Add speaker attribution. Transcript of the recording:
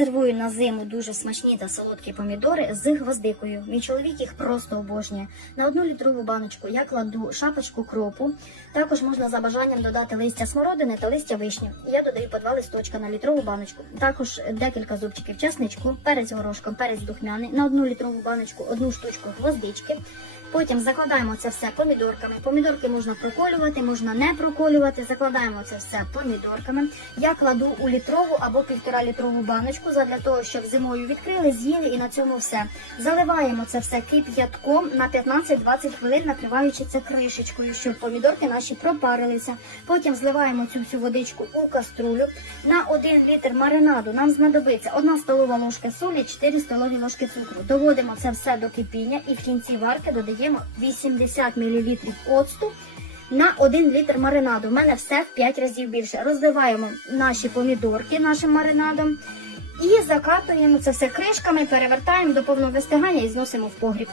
Speaker 1: Сервую на зиму дуже смачні та солодкі помідори з гвоздикою. Мій чоловік їх просто обожнює. На одну літрову баночку я кладу шапочку кропу. Також можна за бажанням додати листя смородини та листя вишні. Я додаю по два листочка на літрову баночку. Також декілька зубчиків часничку, перець горошком, перець духмяний. На одну літрову баночку одну штучку гвоздички. Потім закладаємо це все помідорками. Помідорки можна проколювати, можна не проколювати. Закладаємо це все помідорками. Я кладу у літрову або півтора літрову баночку задля того, щоб зимою відкрили, з'їли і на цьому все. Заливаємо це все кип'ятком на 15-20 хвилин, накриваючи це кришечкою, щоб помідорки наші пропарилися. Потім зливаємо цю всю водичку у каструлю. На 1 літр маринаду нам знадобиться 1 столова ложка солі, 4 столові ложки цукру. Доводимо це все до кипіння і в кінці варки додаємо 80 мл оцту на 1 літр маринаду. У мене все в 5 разів більше. Розливаємо наші помідорки нашим маринадом і закатуємо це все кришками, перевертаємо до повного вистигання і зносимо в погріб.